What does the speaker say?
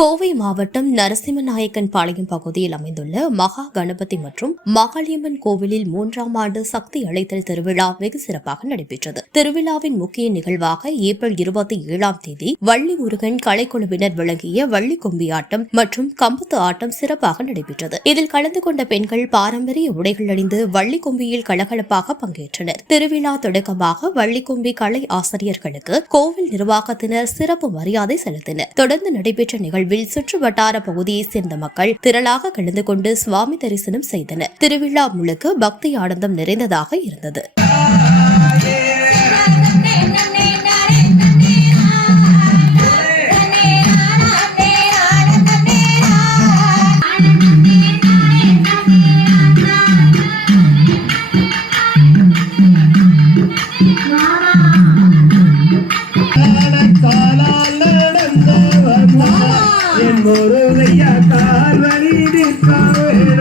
கோவை மாவட்டம் நரசிம்மநாயக்கன் பாளையம் பகுதியில் அமைந்துள்ள மகா கணபதி மற்றும் மகாளியம்மன் கோவிலில் 3ஆம் ஆண்டு சக்தி அழைத்தல் திருவிழா வெகு சிறப்பாக நடைபெற்றது. திருவிழாவின் முக்கிய நிகழ்வாக ஏப்ரல் 27ஆம் தேதி வள்ளி முருகன் கலைக்குழுவினர் வழங்கிய வள்ளி கொம்பியாட்டம் மற்றும் கம்பத்து ஆட்டம் சிறப்பாக நடைபெற்றது. இதில் கலந்து கொண்ட பெண்கள் பாரம்பரிய உடைகள் அணிந்து வள்ளி கொம்பியில் கலகலப்பாக பங்கேற்றனர். திருவிழா தொடக்கமாக வள்ளி கொம்பி கலை ஆசிரியர்களுக்கு கோவில் நிர்வாகத்தினர் சிறப்பு மரியாதை செலுத்தினர். தொடர்ந்து நடைபெற்ற நிகழ்வு சுற்று வட்டார பகுதியைச் சேர்ந்த மக்கள் திரளாக கலந்து கொண்டு சுவாமி தரிசனம் செய்தனர். திருவிழா முழுக்க பக்தி ஆனந்தம் நிறைந்ததாக இருந்தது. முருகையா கால் வலி நிற்காவே